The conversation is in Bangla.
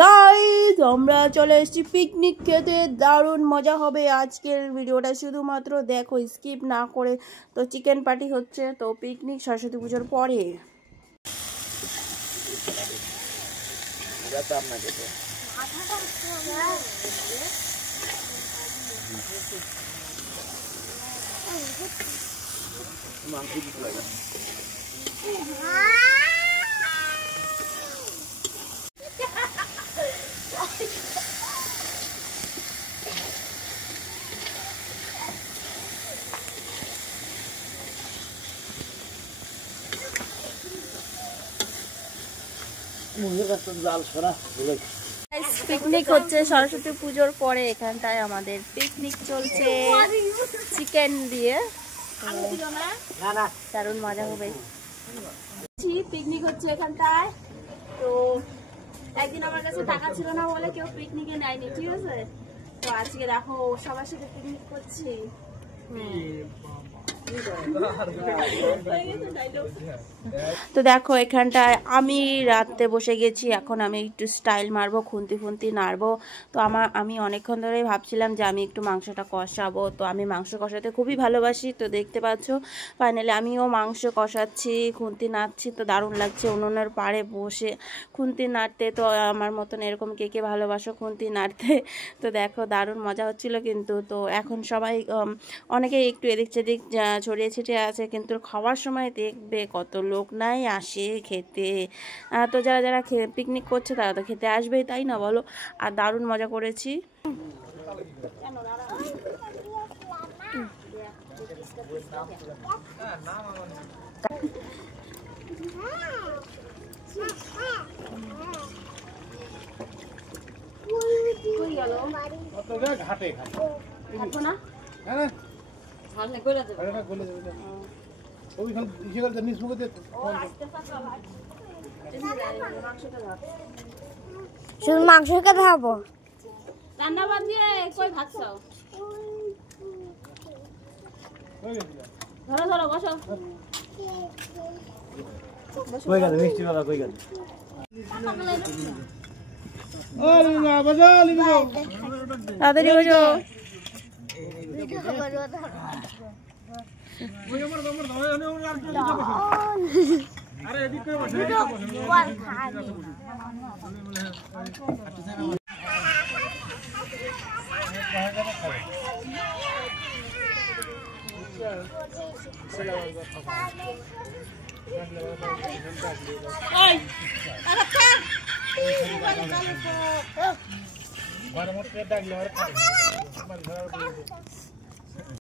গাইস আমরা চলে এসেছি পিকনিক খেতে, দারুণ মজা হবে আজকের ভিডিওটা, শুধুমাত্র দেখো, স্কিপ না করে। তো চিকেন পার্টি হচ্ছে, তো পিকনিক সরস্বতী পুজোর পরে। পিকনিক হচ্ছে সরস্বতী পুজোর পরে, এখানটায় আমাদের পিকনিক চলছে চিকেন দিয়ে, দারুণ মজা হবে। পিকনিক হচ্ছে এখানটায়, তো একদিন আমার কাছে টাকা ছিল না বলে কেউ পিকনিকে নেয়নি, ঠিক আছে? তো আজকে দেখো সবার সাথে পিকনিক করছি। তো দেখো এখানটায় আমি রাতে বসে গেছি, এখন আমি একটু স্টাইল মারবো, খুন্তি ফুন্তি নাড়বো। তো আমি অনেকক্ষণ ধরেই ভাবছিলাম যে আমি একটু মাংসটা কষাবো, তো আমি মাংস কষাতে খুবই ভালোবাসি। তো দেখতে পাচ্ছ ফাইনালি আমিও মাংস কষাচ্ছি, খুন্তি নাড়ছি। তো দারুণ লাগছে উনুনের পাড়ে বসে খুন্তি নাড়তে। তো আমার মতন এরকম কে কে ভালোবাসো খুন্তি নাড়তে? তো দেখো দারুণ মজা হচ্ছিল কিন্তু। তো এখন সবাই অনেকে একটু এদিক সেদিক ছড়িয়ে ছিটিয়ে আছে, কিন্তু খাওয়ার সময় দেখবে কত লোক নাই আসে খেতে। তো যারা যারা পিকনিক করছে তারা তো খেতে আসবেই, তাই না বলো? আর দারুণ মজা করেছি। শুধু মাংস খেতে খাবো, রান্না বাদ দিয়ে কই ভাত খাও? ধরো ধরো বসো। কই গেল মিষ্টি বাবা, কই গেল? তাড়াতাড়ি বসো। আরে এদিক করে বসে